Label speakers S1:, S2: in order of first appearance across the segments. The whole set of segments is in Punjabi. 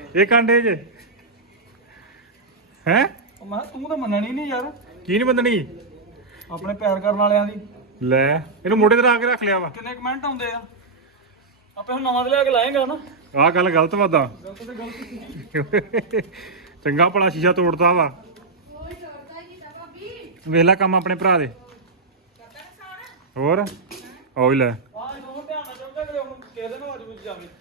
S1: ਇਹ ਕਾਂਡੇ ਜੇ ਹੈ
S2: ਮੈਂ ਤੂੰ ਤਾਂ ਮੰਨਣੀ ਨਹੀਂ ਯਾਰ
S1: ਕੀ ਨਹੀਂ ਬੰਦਣੀ
S2: ਆਪਣੇ ਪਿਆਰ ਕਰਨ ਵਾਲਿਆਂ ਦੀ
S1: ਲੈ ਇਹਨੂੰ ਮੋਢੇ ਤੇ ਲਾ ਕੇ ਰੱਖ ਲਿਆ ਵਾ
S2: ਕਿੰਨੇ ਕਮੈਂਟ ਆਉਂਦੇ ਆ ਆਪੇ ਹੁਣ ਨਵਾਂ ਤੇ ਲਿਆ ਕੇ ਲਾਏਗਾ ਨਾ
S1: ਆਹ ਗੱਲ ਗਲਤ ਵਾਦਾ
S2: ਗਲਤ ਤੇ ਗਲਤ
S1: ਚੰਗਾ ਭਲਾ ਸ਼ੀਸ਼ਾ ਤੋੜਦਾ ਵਾ ਵੇਖ ਲੈ ਕੰਮ ਆਪਣੇ ਭਰਾ ਦੇ ਹੋਰ ਉਹ ਲੈ
S2: ਆਹ ਇਹਨੂੰ ਧਿਆਨ ਨਾਲ ਚਾਹੁੰਦਾ ਕਿ ਉਹਨੂੰ ਕਹਿ ਦੇਣਾ ਅੱਜ ਵਿੱਚ ਜਾਵੇ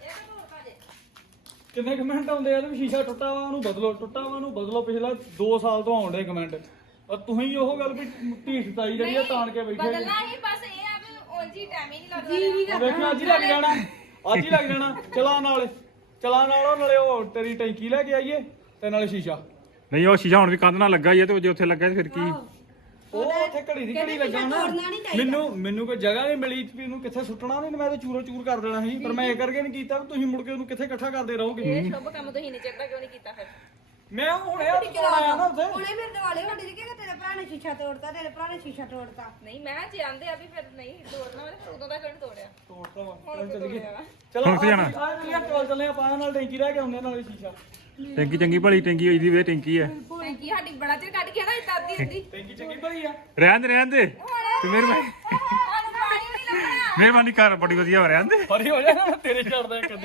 S2: ਕਿੰਨੇ ਕਮੈਂਟ ਆਉਂਦੇ ਆ ਤੇ ਸ਼ੀਸ਼ਾ ਟੁੱਟਾ ਵਾ ਉਹਨੂੰ ਬਦਲੋ ਟੁੱਟਾ ਵਾ ਉਹਨੂੰ ਬਦਲੋ ਪਿਛਲਾ 2 ਸਾਲ ਤੋਂ ਆਉਂਦੇ ਕਮੈਂਟ ਔਰ ਤੁਸੀਂ ਉਹ ਗੱਲ ਵੀ ਢੀਠ ਤਾਈ ਜਿਹੜੀ ਆ ਤਾਣ ਕੇ ਬੈਠੇ
S3: ਬਦਲਣਾ ਹੀ ਬਸ ਇਹ ਆ ਵੀ ਉਂਝ ਹੀ ਟਾਈਮ ਹੀ ਨਹੀਂ ਲੱਗਦਾ
S2: ਵੇਖਿਆ ਅੱਜ ਹੀ ਲੱਗ ਜਾਣਾ ਅੱਜ ਹੀ ਲੱਗ ਜਾਣਾ ਚਲਾ ਨਾਲ ਉਹ ਨਾਲੇ ਉਹ ਤੇਰੀ ਟੈਂਕੀ ਲੈ ਕੇ ਆਈਏ ਤੇ ਨਾਲੇ ਸ਼ੀਸ਼ਾ
S1: ਨਹੀਂ ਉਹ ਸ਼ੀਸ਼ਾ ਹੁਣ ਵੀ ਕੰਧ ਨਾਲ ਲੱਗਾ ਹੀ ਆ ਤੇ ਜੇ ਉੱਥੇ ਲੱਗਾ ਤੇ ਫਿਰ ਕੀ
S2: ਉਹ ਉੱਥੇ ਘੜੀ ਦੀ ਘੜੀ ਲੱਗਾ ਨਾ ਮੈਨੂੰ ਕੋਈ ਜਗ੍ਹਾ ਨਹੀਂ ਮਿਲੀ ਵੀ ਇਹਨੂੰ ਕਿੱਥੇ ਸੁੱਟਣਾ ਨਹੀਂ ਮੈਂ ਤਾਂ ਚੂਰੋ ਚੂਰ ਕਰ ਦੇਣਾ ਸੀ ਪਰ ਮੈਂ ਇਹ ਕਰਕੇ ਨਹੀਂ ਕੀਤਾ ਤੁਸੀਂ ਮੁੜ ਕੇ ਉਹਨੂੰ ਕਿੱਥੇ ਇਕੱਠਾ ਕਰਦੇ ਰਹੋਗੇ
S3: ਇਹ ਸ਼ੁਭ ਕੰਮ ਤੁਸੀਂ ਨਹੀਂ ਚੱਕਦਾ ਕਿਉਂ ਨਹੀਂ ਕੀਤਾ ਫਿਰ
S2: ਮੈਂ ਹੁਣ ਇਹ ਆਇਆ ਨਾ ਉੱਥੇ
S4: ਉਹਨੇ ਮੇਰੇ ਦਿਵਾਲੇ ਹੁੰਦੇ ਸੀ ਕਿ ਤੇਰੇ ਭਰਾ ਨੇ ਸ਼ੀਸ਼ਾ ਤੋੜਤਾ ਤੇਰੇ ਭਰਾ ਨੇ ਸ਼ੀਸ਼ਾ ਤੋੜਤਾ
S3: ਨਹੀਂ ਮੈਂ ਜੇ ਆਂਦੇ ਆ ਵੀ ਫਿਰ ਨਹੀਂ ਤੋੜਨਾ ਵਾਲੇ ਫਿਰ ਉਦੋਂ ਦਾ ਕਿਉਂ ਨੀ ਤੋੜਿਆ
S2: ਤੋੜਤਾ ਵਾ
S3: ਹੁਣ
S2: ਚੱਲ ਗਏ
S3: ਤੋੜਿਆ
S2: ਚਲੋ
S1: ਹੁਣ ਕਿੱਥੇ ਜਾਣਾ?
S2: ਚਲ ਚੱਲੇ ਆਪਾਂ ਨਾਲ ਟੈਂਕੀ ਲੈ ਕੇ ਆਉਂਦੇ ਨਾਲੇ ਸ਼ੀਸ਼ਾ
S1: ਟੈਂਕੀ ਚੰਗੀ ਭਲੀ ਟੈਂਕੀ ਹੋਈ ਦੀ ਵੇ ਟੈਂਕੀ ਹੈ
S3: ਟੈਂਕੀ ਸਾਡੀ ਬੜਾ ਚਿਰ ਕੱਢ ਕੇ ਨਾ ਦਾਦੀ ਹੁੰਦੀ
S2: ਟੈਂਕੀ ਚੰਗੀ ਭਲੀ ਆ
S1: ਰਹਿਣ ਦੇ ਤੇ ਮਿਹਰਬਾਨੀ
S3: ਸਾਨੂੰ ਪਾਣੀ ਵੀ ਨਹੀਂ ਲੱਗਣਾ
S1: ਮਿਹਰਬਾਨੀ ਕਰ ਬੜੀ ਵਧੀਆ ਵਾ, ਰਹਿਣ ਦੇ
S2: ਫਰੀ ਹੋ ਜਾਣਾ ਤੇਰੇ ਛੱਡਦਾ ਕਦੀ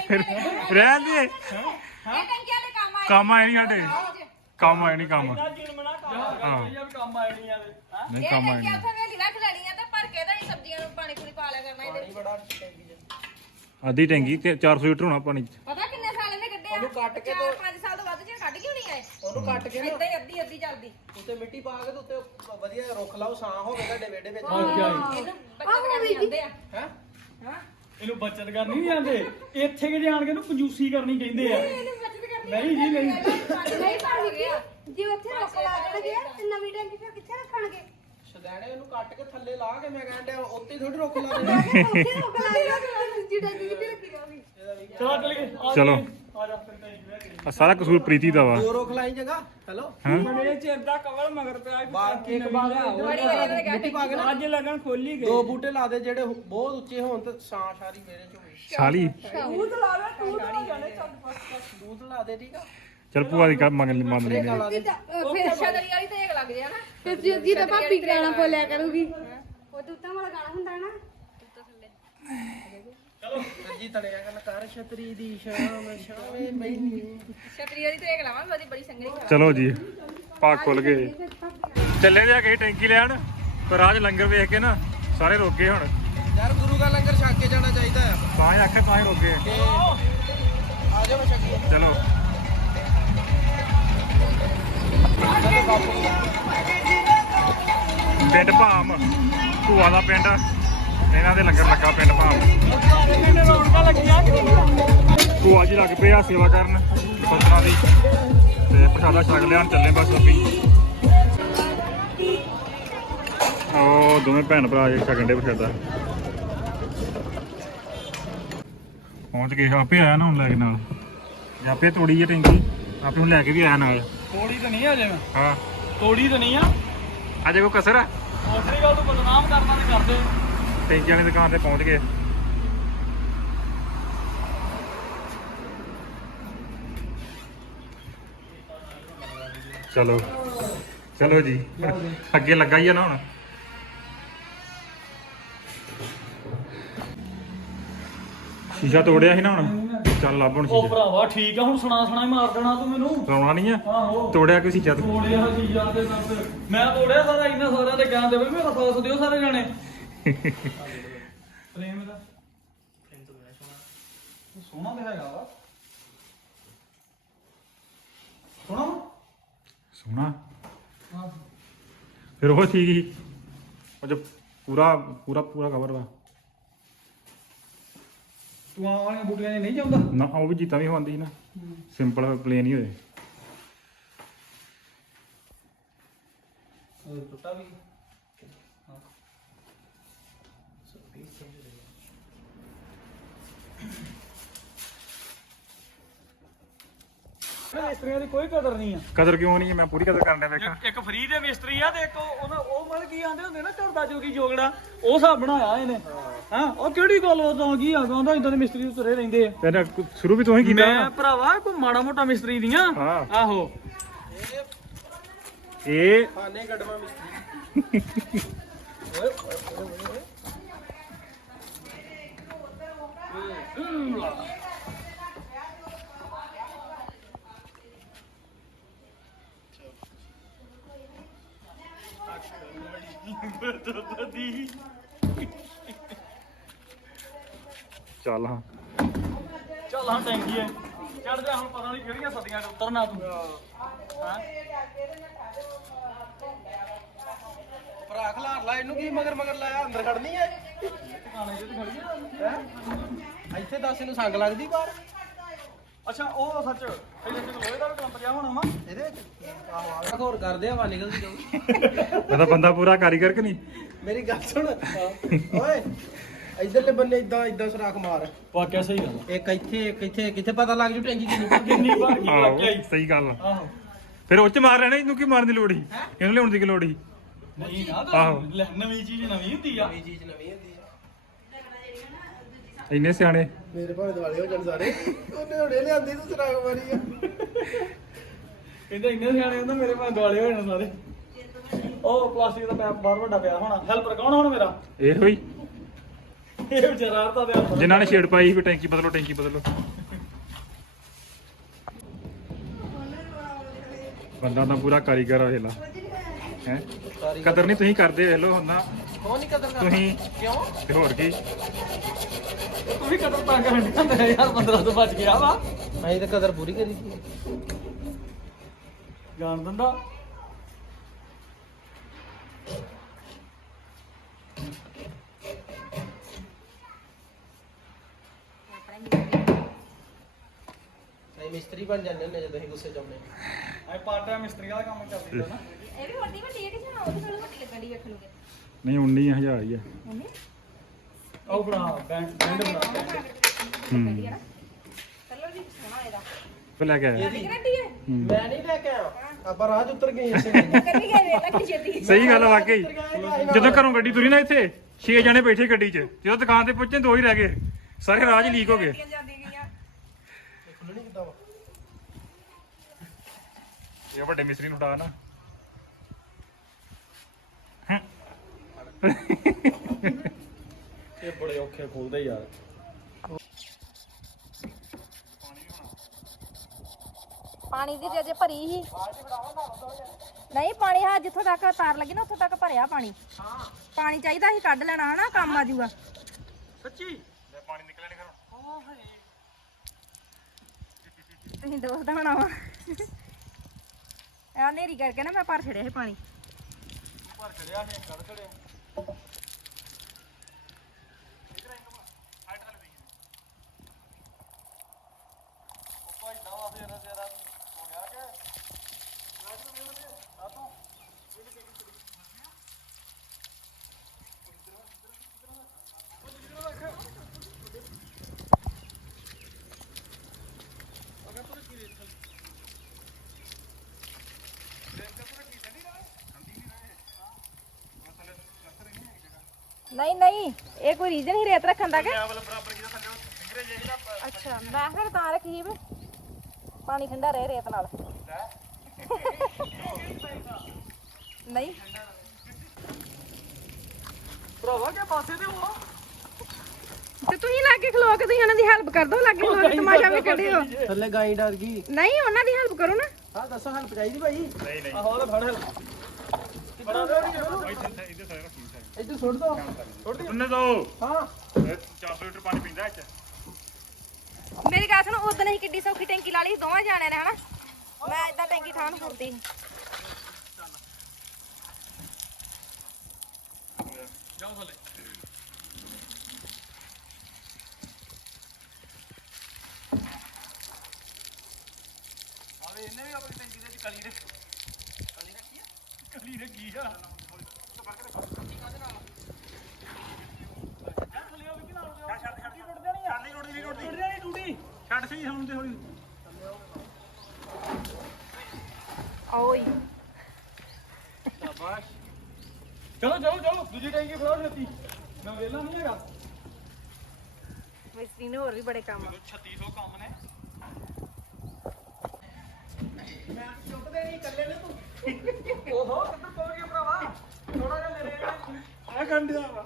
S1: ਰਹਿਣ ਦੇ
S3: ਇਹ ਟੈਂਕੀਆਂ ਦੇ ਕੰਮ ਆਏ
S1: ਕੰਮ ਆਏ ਨਹੀਂ ਸਾਡੇ ਕੰਮ ਆਏ ਨਹੀਂ ਕੰਮ
S2: ਨਾ ਜੀਣ ਮਨਾ ਕੰਮ ਕੰਮ ਆਏ ਨਹੀਂ ਆਵੇ ਹਾਂ
S1: ਨਹੀਂ
S3: ਇਹ
S1: ਕੰਮ ਆਏ
S3: ਟੈਂਕੀਆਂ
S1: ਨਹੀਂ
S3: ਉੱਥੇ ਵੇਲੀ ਰੱਖ ਲੈਣੀ ਆ ਤੇ ਭਰ ਕੇ ਤਾਂ ਹੀ ਸਬਜ਼ੀਆਂ ਨੂੰ ਪਾਣੀ ਪੂਰੀ ਪਾ ਲਿਆ ਕਰਨਾ ਇਹਦੇ
S2: ਬੜਾ ਟੈਂਕੀ ਚ
S1: ਅੱਧੀ ਟੈਂਕੀ ਤੇ 400 ਲੀਟਰ ਹੋਣਾ ਪਾਣੀ ਚ
S3: ਪਤਾ ਕਿੰਨੇ ਸਾਲ ਇਹਨੇ ਕੱਢੇ ਆ
S2: ਉਹਨੂੰ ਕੱਟ ਕੇ
S3: 4-5 ਸਾਲ ਤੋਂ ਵੱਧ ਚਿਰ ਕੱਢ ਕਿਉਂ ਨਹੀਂ ਆਏ
S2: ਉਹਨੂੰ ਕੱਟ ਕੇ
S3: ਇਦਾਂ ਹੀ ਅੱਧੀ ਅੱਧੀ ਚੱਲਦੀ
S5: ਉੱਤੇ ਮਿੱਟੀ ਪਾ ਕੇ ਤੇ ਉੱਤੇ ਵਧੀਆ ਰੁੱਖ ਲਾਓ ਛਾਂ ਹੋਵੇ ਤੁਹਾਡੇ ਵਿਹੜੇ ਵਿੱਚ
S3: ਇਹਨੂੰ ਬੱਚੇ ਕਰਨੀ ਜਾਂਦੇ ਆ
S5: ਹੈ
S3: ਹਾਂ
S2: ਇਹਨੂੰ ਬੱਚਤ ਕਰਨੀ ਨਹੀਂ ਆਂਦੇ ਇੱਥੇ ਕਿ ਜਾਣ ਕੇ ਇਹਨੂੰ ਕੰਜੂਸੀ ਕਰਨੀ ਕਹਿੰਦੇ ਆ
S3: ਇਹਨੂੰ ਬੱਚਤ ਕਰਨੀ
S2: ਨਹੀਂ ਜੀ ਨਹੀਂ
S3: ਨਹੀਂ ਪਾ ਗਿਆ
S4: ਜੇ ਉੱਥੇ ਰੁੱਖ ਲਾ ਦੇਣਗੇ ਤੇ ਨਵੀਂ ਟੈਂਕੀ ਫਿਰ ਕਿੱਥੇ ਰੱਖਣਗੇ
S5: ਸਦੈਣੇ ਇਹਨੂੰ ਕੱਟ ਕੇ ਥੱਲੇ ਲਾ ਕੇ ਮੈਂ ਕਹਿੰਦਾ ਉੱਤੇ ਹੀ ਥੋੜੀ ਰੁੱਖ ਲਾ ਦੇਣੇ
S4: ਉੱਥੇ ਰੁੱਖ ਲਾ ਦੇਣਗੇ ਦੂਜੀ ਟੈਂਕੀ ਕਿੱਥੇ ਰੱਖੀ ਜਾਊਗੀ
S2: ਚਲੋ ਚੱਲ ਗਏ
S1: ਚਲੋ।
S2: ਆ ਜਾ ਫਿਰ ਟੈਂਕੀ ਲੈ ਕੇ
S1: ਆ ਸਾਰਾ ਕਸੂਰ ਪ੍ਰੀਤੀ ਦਾ ਵਾ
S5: ਦੋ ਰੁੱਖ ਲਾਈ ਜਗਾ ਹੈਲੋ
S1: ਹਾਂ
S2: ਮੇਰੇ ਚਿਰ ਦਾ ਕਵਲ ਮਗਰ ਪਿਆ
S5: ਬਾਕੀ ਇੱਕ ਬਾਗ
S3: ਬੜੀ ਵਾਰੀ ਇਹਨੇ ਕਿਹਾ
S5: ਮਿੱਟੀ ਪਾ ਕੇ ਨਾ
S2: ਅੱਜ ਲੱਗਣ ਖੋਲੀ ਗਏ
S5: ਦੋ ਬੂਟੇ ਲਾ ਦੇ ਜਿਹੜੇ ਬਹੁਤ ਉੱਚੇ ਹੋਣ ਤੇ ਛਾਂ ਸਾਰੀ ਮੇਰੇ ਚ ਹੋਵੇ
S1: ਸਾਲੀ
S2: ਤੂੰ ਤਾਂ ਲਾ ਲੈ ਤੂੰ ਤਾਂ ਜਾਣੇ ਚੱਲ
S5: ਦੂਧ ਲਾ ਦੇ ਠੀਕ ਆ
S1: ਚਲ ਭੂਆ ਦੀ ਗੱਲ ਮੰਨ ਲੈਂਦੇ
S5: ਲਾ ਦੇ
S4: ਫਿਰ
S3: ਸ਼ਦਰੀ ਵਾਲੀ ਤੇ ਇੱਕ ਲੱਗ ਗਿਆ ਨਾ
S4: ਫਿਰ ਜੀ ਤਾਂ ਭਾਬੀ ਗਾਣਾ ਬੋਲਿਆ ਕਰੂਗੀ ਉਹ ਤੂਤਾਂ ਵਾਲਾ ਗਾਣਾ ਹੁੰਦਾ ਨਾ
S5: ਜੀ ਤੜਿਆ ਕਰਨ ਕਰ ਛਤਰੀ ਦੀ ਸ਼ਾਮ ਸ਼ਾਮੇ ਮੈਨੂੰ
S3: ਛਤਰੀ ਵਾਲੀ ਤੇ ਇੱਕ ਲਾਵਾਂਗੇ ਉਹਦੀ ਬੜੀ ਸੰਗਣੀ
S1: ਚਲੋ ਜੀ ਭਾਗ ਖੁੱਲ ਗਏ ਚੱਲੇ ਜਾ ਕੇ ਟੈਂਕੀ ਲੈਣ ਪਰ ਅੱਜ ਲੰਗਰ ਵੇਖ ਕੇ ਨਾ ਸਾਰੇ ਰੁਕ ਗਏ ਹੁਣ
S5: ਯਾਰ ਗੁਰੂ ਦਾ ਲੰਗਰ ਛਕ ਕੇ ਜਾਣਾ ਚਾਹੀਦਾ ਆ
S1: ਤਾਂ ਹੀ ਆਖੇ ਤਾਂ ਹੀ ਰੁਕ ਗਏ
S5: ਤੇ ਆ ਜਾਓ ਛਕੀਏ
S1: ਚਲੋ ਪਿੰਡ ਭਾਮ ਭੂਆ ਦਾ ਪਿੰਡ ਇਹਨਾਂ ਦੇ ਲੰਗਰ ਲੱਗਾ ਪਿੰਡ ਭਾਮ
S2: ਰੌਣਕਾਂ ਲੱਗੀਆਂ
S1: ਭੂਆ ਜੀ ਲੱਗ ਪਏ ਆ ਸੇਵਾ ਕਰਨ ਸੋਚਣਾ ਦੀ ਤੇ ਪ੍ਰਸ਼ਾਦਾ ਛਕ ਲਿਆਣ ਚੱਲੇ ਬਸ ਅਸੀਂ ਉਹ ਦੋਵੇਂ ਭੈਣ ਭਰਾ ਜੇ ਛਕਣ ਦੇ ਪ੍ਰਸ਼ਾਦਾ ਪਹੁੰਚ ਗਏ ਆਪੇ ਆਇਆ ਨਾ ਹੁਣ ਲੈ ਕੇ ਨਾਲ ਜੇ ਆਪੇ ਤੋੜੀ ਹੈ ਟੈਂਕੀ ਆਪੇ ਹੁਣ ਲੈ ਕੇ ਵੀ ਆਇਆ ਨਾਲ
S2: ਤੋੜੀ ਤਾਂ ਨਹੀਂ ਆ ਜੇ ਮੈਂ
S1: ਹਾਂ
S2: ਤੋੜੀ ਤਾਂ ਨਹੀਂ ਆ
S1: ਅਜੇ ਕੋਈ ਕਸਰ ਆ
S2: ਉਸਰੀ ਗੱਲ ਤੋਂ ਬਦਨਾਮ ਕਰਨਾ ਤੇ ਕਰਦੇ
S1: ਟੈਂਕੀ ਵਾਲੀ ਦੁਕਾਨ ਤੇ ਪਹੁੰਚ ਗਏ ਚਲੋ ਚਲੋ ਜੀ ਅੱਗੇ ਲੱਗਾ ਹੀ ਆ ਨਾ ਹੁਣ ਸ਼ੀਸ਼ਾ ਤੋੜਿਆ ਸੀ ਨਾ ਹੁਣ ਚੱਲ ਲੱਭ ਹੁਣ
S2: ਉਹ
S1: ਸ਼ੀਸ਼ਾ
S2: ਭਰਾਵਾ ਠੀਕ ਆ ਹੁਣ ਸੁਣਾ ਹੀ ਮਾਰ ਦੇਣਾ ਤੂੰ ਮੈਨੂੰ
S1: ਲਾਉਣਾ ਨਹੀਂ ਆ
S2: ਆਹੋ
S1: ਤੋੜਿਆ ਕੋਈ ਸ਼ੀਸ਼ਾ ਤੂੰ
S2: ਤੋੜਿਆ ਚੀਜ਼ਾਂ ਦੇ ਨਾਲ ਮੈਂ ਤੋੜਿਆ ਸਾਰਾ ਇਹਨਾਂ ਸਾਰਿਆਂ ਦੇ ਕਹਿਣ ਦੇ ਵੀ ਮੇਰਾ ਸਾਥ ਦਿਓ ਸਾਰੇ ਜਾਣੇ ਪ੍ਰੇਮ ਦਾ ਸੋਹਣਾ ਤੇ ਹੈਗਾ ਵਾ ਸੋਹਣਾ
S1: ਸੋਹਣਾ
S2: ਹਾਂ
S1: ਫਿਰ ਉਹ ਠੀਕ ਹੀ ਉਹ ਜੋ ਪੂਰਾ ਪੂਰਾ ਪੂਰਾ ਕਵਰ ਵਾ
S2: ਤੂੰ ਆਹ ਵਾਲੀਆਂ ਬੂਟੀਆਂ ਨਹੀਂ ਚਾਹੁੰਦਾ
S1: ਨਾ ਉਹ ਵੀ ਜੀਤਾ ਵੀ ਹੁੰਦੀ ਸੀ ਨਾ ਸਿੰਪਲ ਪਲੇਨ ਹੀ ਹੋਏ
S2: ਉਹ ਟੁੱਟਾ ਵੀ ਇੱਥੇ ਮਿਸਤਰੀਆਂ ਦੀ ਕੋਈ ਕਦਰ ਨਹੀਂ ਆ।
S1: ਕਦਰ ਕਿਉਂ ਨਹੀਂ? ਮੈਂ ਪੂਰੀ ਕਦਰ ਕਰਨ ਡਿਆ ਵੇਖਾਂ।
S2: ਇੱਕ ਫਰੀ ਦੇ ਮਿਸਤਰੀ ਆ ਤੇ ਇੱਕ ਉਹ ਮਤਲਬ ਕੀ ਆਂਦੇ ਹੁੰਦੇ ਨਾ ਘਰ ਦਾ ਜੋਗੀ ਜੋਗੜਾ, ਉਹ ਹਿਸਾਬ ਬਣਾਇਆ ਇਹਨੇ। ਹਾਂ ਉਹ ਕਿਹੜੀ ਗੱਲ ਉਦੋਂ ਕੀ ਆ ਕਹਿੰਦਾ ਇਦਾਂ ਦੇ ਮਿਸਤਰੀ ਤੁਰੇ ਰਹਿੰਦੇ ਆ।
S1: ਤੇਰਾ ਸ਼ੁਰੂ ਵੀ ਤੂੰ ਹੀ ਕੀਤਾ
S2: ਮੈਂ ਭਰਾਵਾ ਕੋਈ ਮਾੜਾ ਮੋਟਾ ਮਿਸਤਰੀ ਦੀਆਂ।
S1: ਹਾਂ।
S2: ਆਹੋ
S1: ਇਹ
S5: ਖਾਨੇ ਗੜਵਾ ਮਿਸਤਰੀ।
S1: ਚੱਲ ਹਾਂ
S2: ਚੱਲ ਹਾਂ ਟੈਂਕੀ ਐ ਚੜ ਜਾ ਹੁਣ, ਪਤਾ ਨਹੀਂ ਕਿਹੜੀਆਂ ਸਦੀਆਂ 'ਚ ਉਤਰਨਾ ਤੂੰ। ਹਾਂ
S5: ਭਰਾ ਖਲਾਰ ਲਾ ਇਹਨੂੰ, ਕੀ ਮਗਰ ਮਗਰ ਲਾਇਆ, ਅੰਦਰ ਖੜਨੀ ਐ
S2: ਆਣੇ ਜੇ ਤੂੰ ਖੜੀ ਆ।
S5: ਹੈ ਇੱਥੇ ਦੱਸ ਇਹਨੂੰ ਸੰਗ ਲੱਗਦੀ ਬਾਹਰ
S2: ਅੱਛਾ ਉਹ ਸੱਚ ਇਹਦੇ ਵਿੱਚ ਲੋਹੇ ਦਾ ਵੀ ਕੰਮ ਪਿਆ ਹੋਣਾ ਵਾ।
S5: ਇਹਦੇ ਵਿੱਚ। ਆਹੋ ਆਹ ਹੋਰ ਕਰਦੇ ਹਵਾ ਨਿਕਲਦੀ ਜਾਊ।
S1: ਮੈਂ ਤਾਂ ਬੰਦਾ ਪੂਰਾ ਕਾਰੀਗਰ ਕਿ ਨਹੀਂ?
S5: ਮੇਰੀ ਗੱਲ ਸੁਣ ਓਏ, ਇਧਰਲੇ ਬੰਨੇ ਇਦਾਂ ਸਰਾਖ ਮਾਰ।
S2: ਵਾਕਿਆ ਸਹੀ ਗੱਲ ਆ।
S5: ਇੱਕ ਇੱਥੇ ਕਿੱਥੇ ਪਤਾ ਲੱਗ ਜੂ ਟੈਂਕੀ ਕਿੰਨੀ ਭਰ ਗਈ।
S2: ਕਿੰਨੀ ਭਰ ਗਈ
S1: ਆਹੋ
S2: ਵਾਕਿਆ ਹੀ।
S1: ਸਹੀ ਗੱਲ ਆ।
S2: ਆਹੋ
S1: ਫਿਰ ਉਹ ਚ ਮਾਰ ਲੈਣਾ, ਇਹਨੂੰ ਕੀ ਮਾਰਨ ਦੀ ਲੋੜ ਸੀ? ਇਹਨੂੰ ਲਿਆਉਣ ਦੀ ਕੀ ਲੋੜ ਸੀ?
S2: ਨਹੀਂ ਨਾ
S1: ਆਹੋ।
S2: ਲੈ, ਨਵੀਂ ਚੀਜ਼ ਨਵੀਂ ਹੁੰਦੀ ਆ।
S5: ਨਵੀਂ ਚੀਜ਼ ਨਵੀਂ ਹੁੰਦੀ ਆ।
S1: ਇੰਨੇ ਸਿਆਣੇ।
S5: ਮੇਰੇ ਭਾਵੇਂ ਦੁਆਲੇ ਹੋ ਜਾਣ ਸਾਰੇ। ਉਹਨੇ ਹੁਣੇ ਲਿਆਂਦੀ ਤੂੰ ਸਰਾਖ ਮਾਰੀ ਆ।
S2: ਕਹਿੰਦਾ ਇੰਨੇ ਸਿਆਣੇ ਹੁੰਦਾ ਮੇਰੇ ਭਾਵੇਂ ਦੁਆਲੇ ਹੋ ਜਾਣ ਸਾਰੇ। ਉਹ ਪਲਾਸਟਿਕ ਦਾ ਪੈਪ ਬਾਹਰ ਵੱਡਾ ਪਿਆ ਹੋਣਾ। ਹੈਲਪਰ ਕੌਣ ਹੁਣ ਮੇਰਾ?
S1: ਇਹ ਹੋਈ
S2: ਇਹ ਵਿਚਾਰਾ ਹਰਤਾ ਪਿਆ।
S1: ਜਿਨ੍ਹਾਂ ਨੇ ਛੇੜ ਪਾਈ ਵੀ ਟੈਂਕੀ ਬਦਲੋ ਟੈਂਕੀ ਬਦਲੋ। ਬੰਦਾ ਤਾਂ ਪੂਰਾ ਕਾਰੀਗਰ ਆ ਵੇਲਾ ਹੈ। ਕਦਰ ਨਹੀਂ ਤੁਸੀਂ ਕਰਦੇ ਵੇਖ ਲੋ ਹੁਣ ਨਾ
S5: ਕੌਣ ਨਹੀਂ ਕਦਰ ਕਰਦਾ?
S1: ਤੁਸੀਂ
S5: ਕਿਉਂ?
S1: ਤੇ ਹੋਰ ਕੀ।
S2: ਤੂੰ ਵੀ ਕਦਰ ਤਾਂ ਕਰਨ ਦਿੰਦਾ ਯਾਰ, 15 ਤੋਂ ਬਚ ਗਿਆ ਵਾ।
S5: ਅਸੀਂ ਤਾਂ ਕਦਰ ਪੂਰੀ ਕਰੀ ਸੀ।
S2: ਜਾਣ ਦਿੰਦਾ।
S5: ਅਸੀਂ ਮਿਸਤਰੀ ਬਣ ਜਾਂਦੇ ਹੁੰਦੇ ਜਦੋਂ ਅਸੀਂ ਗੁੱਸੇ ਚ ਆਉਂਦੇ।
S2: ਐ ਪਾਰਟ ਟਾਈਮ ਮਿਸਤਰੀ ਵਾਲਾ ਕੰਮ ਚੱਲਦਾ ਨਾ।
S3: ਇਹ ਵੀ ਵੱਡੀ ਵੱਡੀ ਹੈ ਕਿ ਜਾਂ ਉਹਦੀ ਨਾਲੋਂ ਵੱਡੀ ਲੱਗਣ ਦੀ ਵੇਖਣ ਨੂੰ?
S1: ਨਹੀਂ 19000 ਹੀ ਆ।
S2: ਉਹ ਬਣਾ ਬੈਂਡ ਬਣਾ ਬੈਂਡ।
S1: ਹੂੰ
S3: ਕਲਰ ਵੀ ਸੋਹਣਾ ਇਹਦਾ।
S1: ਫਿਰ ਲੈ ਕੇ ਆਇਆ।
S3: ਤੁਹਾਡੀ ਗਰੰਟੀ ਹੈ?
S5: ਮੈਂ ਨਹੀਂ ਲੈ ਕੇ ਆਇਆ, ਆਪਾਂ ਰਾਹ 'ਚ ਉਤਰ ਗਏ ਇਸੇ
S3: ਕਰ ਵੀ ਗਏ ਵੇਖ ਲੈ ਕਿ ਛੇਤੀ।
S1: ਸਹੀ ਗੱਲ ਆ ਵਾਕਈ। ਜਦੋਂ ਘਰੋਂ ਗੱਡੀ ਤੁਰੀ ਨਾ ਇੱਥੇ 6 ਜਣੇ ਬੈਠੇ ਗੱਡੀ 'ਚ, ਜਦੋਂ ਦੁਕਾਨ ਤੇ ਪਹੁੰਚੇ 2 ਹੀ ਰਹਿ ਗਏ। ਸਾਰੇ ਰਾਜ ਲੀਕ ਹੋ ਗਏ।
S3: ਜਾਂਦੀ ਗਈਆਂ।
S5: ਖੁੱਲਣੀ ਕਿੱਦਾਂ ਵਾ?
S1: ਇਹ ਵੱਡੇ ਮਿਸਤਰੀ ਨੂੰ ਉਡਾ ਨਾ।
S2: ਇਹ ਬੜੇ ਔਖੇ ਖੋਲਦੇ ਯਾਰ।
S3: ਪਾਣੀ ਦੀ ਤੇ ਅਜੇ ਭਰੀ ਸੀ। ਨਹੀਂ ਪਾਣੀ ਹਾਂ ਜਿੱਥੋਂ ਤੱਕ ਤਾਰ ਲੱਗੀ ਨਾ ਉੱਥੋਂ ਤੱਕ ਭਰਿਆ ਪਾਣੀ। ਪਾਣੀ ਚਾਹੀਦਾ ਸੀ, ਕੱਢ ਲੈਣਾ ਹਨਾ, ਕੰਮ ਆ ਜਾਊਗਾ।
S2: ਸੱਚੀ
S1: ਪਾਣੀ ਨਿਕਲਿਆ ਨਹੀਂ ਘਰੋਂ।
S3: ਤੁਸੀਂ ਦੋਸਤ ਹੋਣਾ ਵਾ। ਆ ਨੇਰੀ ਕਰਕੇ ਨਾ ਮੈਂ ਭਰ ਛੜਿਆ ਸੀ ਪਾਣੀ।
S2: ਭਰ ਖੜਿਆ ਹੈ ਕੱਢ ਖੜਿਆ।
S3: ਨਹੀਂ ਨਹੀਂ ਇਹ ਕੋਈ ਰੀਜ਼ਨ ਹੀ ਰੇਤ ਰੱਖਣ ਦਾ ਕਿ? ਅੱਛਾ ਮੈਂ ਫਿਰ ਤਾਂ ਰੱਖੀ ਸੀ ਵੀ ਪਾਣੀ ਠੰਡਾ ਰਹੇ ਰੇਤ ਨਾਲ। ਨਹੀਂ
S2: ਭਰਾਵਾ ਕਿਆ ਪਾਸੇ ਤੇ ਹੋ?
S4: ਤੇ ਤੁਸੀਂ ਲਾਗੇ ਖਲੋ ਕੇ ਤੁਸੀਂ ਉਹਨਾਂ ਦੀ ਹੈਲਪ ਕਰ ਦੋ, ਲਾਗੇ ਖਲੋ ਕੇ ਤਮਾਸ਼ਾ ਵੀ ਕੱਢਿਓ।
S5: ਥੱਲੇ ਗਾਈ ਡਰ ਗਈ।
S4: ਨਹੀਂ ਉਹਨਾਂ ਦੀ ਹੈਲਪ ਕਰੋ ਨਾ।
S5: ਹਾਂ ਦੱਸੋ ਹੈਲਪ ਚਾਹੀਦੀ ਭਾਈ?
S1: ਨਹੀਂ ਨਹੀਂ
S2: ਆਹੋ ਉਹਦਾ ਫੜ
S5: ਇੱਧਰ ਸੁੱਟ ਦੋ।
S1: ਉਹਨੇ ਦੋ
S5: ਹਾਂ
S1: 400 ਲੀਟਰ ਪਾਣੀ ਪੀਂਦਾ ਇੱਥੇ।
S3: ਮੇਰੀ ਗੱਲ ਸੁਣੋ, ਉਦੋਂ ਅਸੀਂ ਕਿੱਡੀ ਸੌਖੀ ਟੈਂਕੀ ਲਾ ਲਈ ਸੀ ਦੋਵਾਂ ਜਾਣਿਆਂ ਨੇ ਹਨਾ। ਮੈਂ ਇਦਾਂ ਟੈਂਕੀ ਥਾਂ ਨੂੰ ਫੁਰਦੀ ਸੀ।
S2: ਜਾਓ ਥੱਲੇ। ਆਵੇ ਇਹਨੇ ਵੀ ਆਪਣੀ ਟੈਂਕੀ ਦੇ ਵਿੱਚ ਕਲੀ ਰੱਖੀ ਆ। ਕਲੀ ਰੱਖੀ ਆ।
S1: ਛੱਡ ਸਹੀ ਹੁਣ ਤੇ ਹੌਲੀ।
S3: ਓਏ
S2: ਸ਼ਾਬਾਸ਼ ਚਲੋ ਚਲੋ ਚਲੋ ਦੂਜੀ ਟੈਂਕੀ ਫੜਾਓ ਛੇਤੀ ਮੈਂ ਵੇਲਾ ਨਹੀਂ ਹੈਗਾ
S3: ਮਿਸਤਰੀ ਨੂੰ ਹੋਰ ਵੀ ਬੜੇ ਕੰਮ ਆ
S2: 3600 ਕੰਮ ਨੇ
S5: ਮੈਂ ਚੁੱਕਦੇ ਨਹੀਂ ਇਕੱਲੇ ਨੇ ਤੂੰ
S2: ਓਹੋ ਕਿੱਧਰ ਪਹੁੰਚ ਗਿਆ ਭਰਾਵਾ ਥੋੜਾ ਜਿਹਾ ਨੇੜੇ ਆ ਗੰਡਿਆ ਵਾ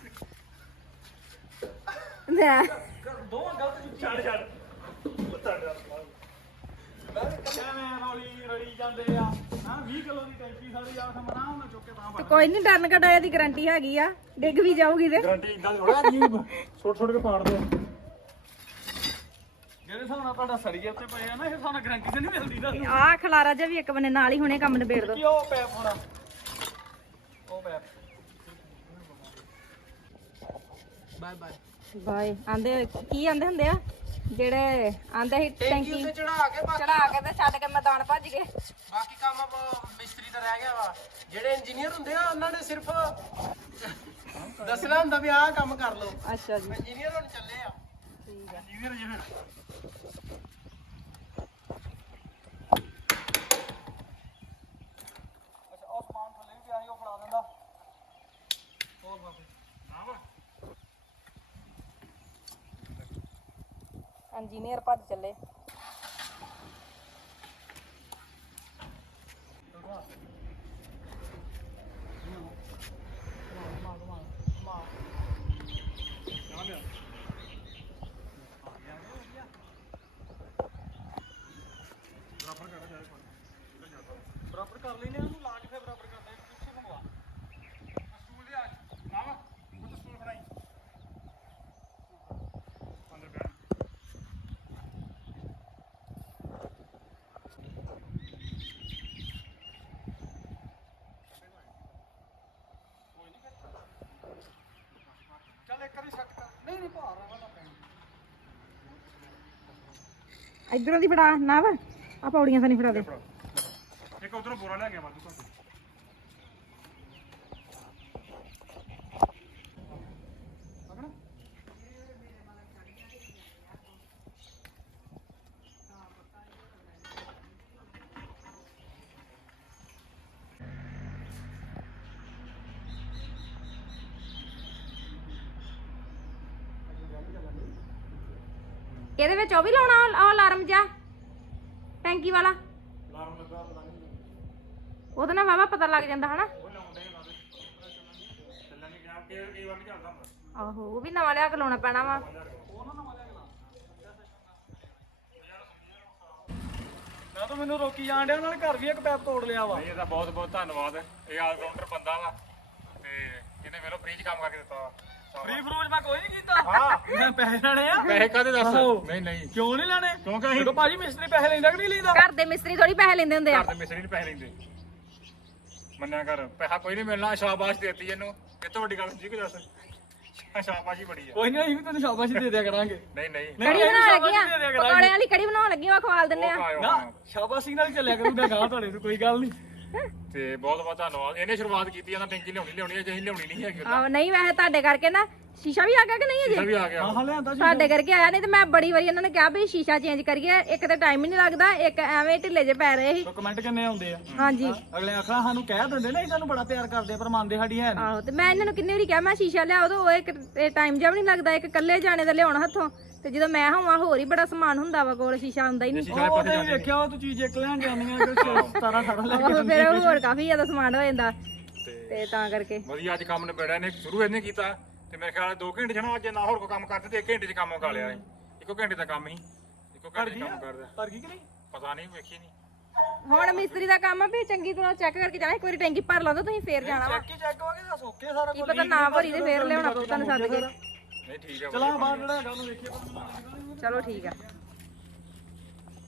S3: ਲੈ
S2: ਦੋਵਾਂ ਗਲਤ ਛੱਡ ਛੱਡ ਮੈਂ ਰੋਲੀ ਰੜੀ ਜਾਂਦੇ ਆ ਹਾਂ 20 ਕਿਲੋ ਦੀ ਟੈਂਕੀ ਸਾਡੀ ਆ ਸਮਰਾ ਉਹਨਾਂ ਚੁੱਕ ਕੇ ਤਾਂ
S3: ਤੇ ਕੋਈ ਨਹੀਂ ਡਰਨ ਕਟਾਇਆ ਦੀ ਗਾਰੰਟੀ ਹੈਗੀ ਆ ਡਿੱਗ ਵੀ ਜਾਊਗੀ ਤੇ
S2: ਗਾਰੰਟੀ ਇਦਾਂ ਥੋੜਾ ਜੀ ਛੋਟ ਛੋਟ ਕੇ ਪਾੜ ਦੋ ਜਿਹੜੇ ਹਿਸਾਬ ਨਾਲ ਤੁਹਾਡਾ ਸਰੀਏ ਉੱਤੇ ਪਏ ਆ ਨਾ ਇਹ ਹਿਸਾਬ ਨਾਲ ਗਾਰੰਟੀ ਤੇ ਨਹੀਂ ਮਿਲਦੀ ਤੁਹਾਨੂੰ
S3: ਆਹ ਖਲਾਰਾ ਜਿਹਾ ਵੀ ਇੱਕ ਬੰਨੇ ਨਾਲ ਹੀ ਹੁਣੇ ਕੰਮ ਨਿਬੇੜ ਦੋ
S2: ਕੀ ਉਹ ਪੈਪ ਹੋਣਾ ਉਹ ਪੈਪ
S5: ਬਾਏ ਬਾਏ
S3: ਬਾਏ ਆਂਦੇ ਕੀ ਆਂਦੇ ਹੁੰਦੇ ਆ ਜਿਹੜੇ ਆਂਦੇ ਸੀ
S5: ਟੈਂਕੀ
S3: ਟੈਂਕੀ
S5: ਉੱਤੇ ਚੜਾ ਕੇ ਬਾਕੀ
S3: ਚੜਾ ਕੇ ਤੇ ਛੱਡ ਕੇ ਮੈਦਾਨ ਭੱਜ ਗਏ
S5: ਬਾਕੀ ਕੰਮ ਮਿਸਤਰੀ ਦਾ ਰਹਿ ਗਿਆ ਵਾ ਜਿਹੜੇ ਇੰਜੀਨੀਅਰ ਹੁੰਦੇ ਆ ਉਹਨਾਂ ਨੇ ਸਿਰਫ ਦੱਸਣਾ ਹੁੰਦਾ ਵੀ ਆਹ ਕੰਮ ਕਰ ਲਓ
S3: ਅੱਛਾ ਜੀ
S5: ਇੰਜੀਨੀਅਰ ਹੁਣ ਚੱਲੇ ਆ
S2: ਇੰਜੀਨੀਅਰ ਜਿਹੜਾ ਅੱਛਾ ਉਹ ਸਮਾਨ ਥੱਲੇ ਵੀ ਪਿਆ ਸੀ ਉਹ ਫੜਾ ਦਿੰਦਾ ਹੋਰ ਬਾਬੇ ਨਾ ਵਾ
S3: ਇੰਜੀਨੀਅਰ ਭੱਜ ਚੱਲੇ
S2: ਬਰਾਬਰ ਕਰ ਲੈਨੇ ਉਹਨੂੰ ਲਾ ਕੇ ਫਿਰ ਬਰਾਬਰ ਕਰਦੇ ਪਿੱਛੇ ਘੁੰਮਵਾ ਸਟੂਲ ਦੇ ਆ ਨਾ ਵਾ ਉਹ ਸਟੂਲ ਫੜਾਈ ਅੰਦਰ ਬੈਠ ਚੱਲ ਇੱਕ ਵਾਰੀ ਸੈੱਟ ਕਰ ਨਹੀਂ ਨਹੀਂ ਭਾਰ ਰਹਾ ਤਾਂ ਪੈਣ
S3: ਇਧਰੋਂ ਦੀ ਫੜਾ ਨਾ ਵਾ ਆ ਪੌੜੀਆਂ ਸਾਨੀ ਫੜਾ ਦੇ
S1: ਇੱਕ ਉਧਰੋਂ ਬੋਰਾ ਲੈ ਗਿਆ ਵਾਧੂ ਤੁਹਾਨੂੰ
S3: ਇਹਦੇ ਵਿੱਚ ਉਹ ਵੀ ਲਾਉਣਾ ਉਹ ਅਲਾਰਮ ਜਾ ਟੈਂਕੀ ਵਾਲਾ
S1: ਅਲਾਰਮ ਲੱਗਾ ਪਤਾ ਨਹੀਂ
S3: ਉਹਦੇ ਨਾਲ ਵਾਵਾ ਪਤਾ ਲੱਗ ਜਾਂਦਾ ਹਨਾ
S1: ਉਹ ਲਾਉਂਦੇ ਆ ਨਾਲੇ ਚੱਲਣ ਗਿਆ ਕਈ ਵਾਰ ਨਹੀਂ ਚੱਲਦਾ ਹੁੰਦਾ
S3: ਆਹੋ ਉਹ ਵੀ ਨਵਾਂ ਲਿਆ ਕੇ ਲਾਉਣਾ ਪੈਣਾ ਵਾ
S2: ਮੈਂ ਤਾਂ ਮੈਨੂੰ ਰੋਕੀ ਜਾਣ ਡਿਆ ਉਹਨਾਂ ਨੇ ਘਰ ਵੀ ਇੱਕ ਪੈਪ ਤੋੜ ਲਿਆ ਵਾ
S1: ਨਹੀਂ ਇਹਦਾ ਬਹੁਤ ਬਹੁਤ ਧੰਨਵਾਦ ਇਹ ਆਲਰਾਊਂਡਰ ਬੰਦਾ ਵਾ ਤੇ ਇਹਨੇ ਮੈਨੂੰ ਫ੍ਰੀ ਚ ਕੰਮ ਕਰਕੇ ਦਿੱਤਾ ਵਾ
S2: ਫ੍ਰੀ ਫਰੂਜ ਮੈਂ ਕੋਈ ਨਹੀਂ ਕੀਤਾ
S1: ਹਾਂ
S2: ਮੈਂ ਪੈਸੇ ਲੈਣੇ ਆ
S1: ਪੈਸੇ ਕਾਹਦੇ ਦੱਸ
S2: ਆਹੋ।
S1: ਨਹੀਂ ਨਹੀਂ
S2: ਕਿਉਂ ਨਹੀਂ ਲੈਣੇ
S1: ਕਿਉਂਕਿ ਅਸੀਂ
S2: ਜਦੋਂ ਭਾਜੀ ਮਿਸਤਰੀ ਪੈਸੇ ਲੈਂਦਾ ਕਿ ਨਹੀਂ ਲੈਂਦਾ
S3: ਘਰ ਦੇ ਮਿਸਤਰੀ ਥੋੜੀ ਪੈਸੇ ਲੈਂਦੇ ਹੁੰਦੇ ਆ
S1: ਘਰ ਦੇ ਮਿਸਤਰੀ ਨਹੀਂ ਪੈਸੇ ਲੈਂਦੇ ਮੰਨਿਆ ਕਰ ਪੈਸਾ ਕੋਈ ਨਹੀਂ ਮਿਲਣਾ ਸ਼ਾਬਾਸ਼ ਦੇਤੀ ਇਹਨੂੰ ਇਹ ਤੋਂ ਵੱਡੀ ਗੱਲ ਹੁੰਦੀ ਕਿ ਦੱਸ ਸ਼ਾਬਾਸ਼ ਹੀ ਬੜੀ ਆ
S2: ਕੋਈ ਨਹੀਂ ਅਸੀਂ ਵੀ ਤੈਨੂੰ ਸ਼ਾਬਾਸ਼ ਦੇ ਦਿਆ ਕਰਾਂਗੇ
S1: ਨਹੀਂ ਨਹੀਂ
S3: ਕੜੀ ਬਣਾਉਣ ਲੱਗੀ ਆ ਪਕੌੜਿਆਂ ਵਾਲੀ ਕੜੀ ਬਣਾਉਣ ਲੱਗੀ ਆ ਖਵਾਲ ਦਿੰਨੇ ਆ
S1: ਖਾਇਓ,
S2: ਨਾ
S1: ਖਾਇਓ।
S2: ਸ਼ਾਬਾਸ਼ੀ ਨਾਲ ਹੀ ਚੱਲਿਆ ਕਰੂਗਾ ਗਾਂ ਤੁਹਾਡੇ ਤੋਂ ਕੋਈ ਗੱਲ ਨਹੀਂ
S1: ਤੇ ਬਹੁਤ ਬਹੁਤ ਧੰਨਵਾਦ ਇਹਨੇ ਸ਼ੁਰੂਆਤ ਕੀਤੀ ਇਹਨਾਂ ਟੈਂਕੀ ਲਿਆਉਣੀ ਹੈ ਜੇ ਅਸੀਂ ਲਿਆਉਣੀ ਨਹੀਂ ਹੈਗੀ
S3: ਆਹੋ ਨਹੀਂ ਵੈਸੇ ਤੁਹਾਡੇ ਕਰਕੇ ਨਾ ਸ਼ੀਸ਼ਾ ਵੀ ਆ ਗਿਆ ਕਿ ਨਹੀਂ
S1: ਉਹਦਾ
S3: ਅਜੇ
S1: ਵੀ ਆ ਗਿਆ
S2: ਹਾਂ ਲਿਆਂਦਾ ਜੀ
S3: ਤੁਹਾਡੇ ਕਰਕੇ ਆਇਆ ਨਹੀਂ ਤੇ ਮੈਂ ਬੜੀ ਵਾਰੀ ਇਹਨਾਂ ਨੇ ਕਿਹਾ ਵੀ ਸ਼ੀਸ਼ਾ ਚੇਂਜ ਕਰੀਏ ਇੱਕ ਤੇ ਟਾਈਮ ਹੀ ਨਹੀਂ ਲੱਗਦਾ ਇੱਕ ਐਵੇਂ ਢਿੱਲੇ ਜੇ ਪੈ ਰਹੇ ਸੀ
S2: ਕਮੈਂਟ ਕਿੰਨੇ ਆਉਂਦੇ ਆ
S3: ਹਾਂਜੀ
S2: ਅਗਲੇ ਆਖਣਾ ਸਾਨੂੰ ਕਹਿ ਦਿੰਦੇ ਨੇ ਇਹਨਾਂ ਨੂੰ ਬੜਾ ਪਿਆਰ ਕਰਦੇ ਆ ਪਰ ਮੰਨਦੇ ਸਾਡੀ ਹੈ ਨਹੀਂ
S3: ਆਹੋ ਤੇ ਮੈਂ ਇਹਨਾਂ ਨੂੰ ਕਿੰਨੇ ਵਾਰੀ ਕਿਹਾ ਮੈਂ ਸ਼ੀਸ਼ਾ ਲਿਆਓ ਤੇ ਉਹ ਇੱਕ ਟਾਈਮ ਜਿਹਾ ਵੀ ਨਹੀਂ ਲੱਗਦਾ ਇੱਕ ਇਕੱਲੇ ਜਾਣੇ ਦਾ ਲਿਆਉਣਾ ਹੱਥੋਂ ਤੇ ਜਦੋਂ ਮੈਂ ਹੋਵਾਂ ਹੋਰ ਹੀ ਬੜਾ ਸਮਾਨ ਹੁੰਦਾ ਵਾ ਕੋਲ ਸ਼ੀਸ਼ਾ ਹੁੰਦਾ ਹੀ ਨਹੀਂ
S2: ਉਹ ਤੇ ਵੀ ਵੇਖਿਆ ਉਹ ਤੂੰ ਚੀਜ਼ ਇੱਕ ਲੈਣ ਜਾਂਦੀਆਂ ਕਿ 17 18 ਲੈ ਕੇ
S3: ਉਹ ਫਿਰ ਹੋਰ ਕਾਫੀ ਜ਼ਿਆਦਾ ਸਮਾਨ ਹੋ ਜਾਂਦਾ ਤੇ ਤਾਂ ਕਰਕੇ
S1: ਵਧੀਆ ਅੱਜ ਕੰਮ ਨਿਬੜਿਆ ਨੇ ਸ਼ੁਰੂ ਇਹਨੇ ਕੀਤਾ ਤੇ ਮੇਰੇ ਖਿਆਲ 2 ਘੰਟੇ ਜਣਾ ਅੱਜ ਨਾ ਹੋਰ ਕੋਈ ਕੰਮ ਕਰਦੇ ਤੇ 1 ਘੰਟੇ ਚ ਕੰਮ ਮੁਕਾ ਲਿਆ ਇੱਕੋ ਘੰਟੇ ਦਾ ਕੰਮ ਹੀ ਇੱਕੋ ਘੰਟੇ ਚ ਕੰਮ ਕਰਦਾ
S2: ਪਰ ਕੀ ਕਿ ਨਹੀਂ
S1: ਪਤਾ ਨਹੀਂ ਵੇਖੀ ਨਹੀਂ
S3: ਹੁਣ ਮਿਸਤਰੀ ਦਾ ਕੰਮ ਆ ਵੀ ਚੰਗੀ ਤਰ੍ਹਾਂ ਚੈੱਕ ਕਰਕੇ ਜਾਣਾ ਇੱਕ ਵਾਰੀ ਟੈਂਕੀ ਭਰ ਲਾ ਦੋ ਤੁਸੀਂ ਫੇਰ ਜਾਣਾ ਵਾ
S2: ਚੈੱਕ ਹੀ ਚੈੱਕ ਹੋ ਗਿਆ ਦੱਸ ਓਕੇ ਸਾਰਾ
S3: ਕੀ ਪਤਾ ਨਾ ਭਰੀ ਤੇ ਫੇਰ ਲਿਆਉਣਾ ਪਊ ਤੁਹਾਨੂੰ ਸੱਦ ਕੇ
S1: ਨਹੀਂ ਠੀਕ ਆ
S2: ਚਲਾ ਬਾਹਰ ਜਿਹੜਾ ਹੈਗਾ ਉਹਨੂੰ ਵੇਖੀਏ
S3: ਚਲੋ ਠੀਕ ਆ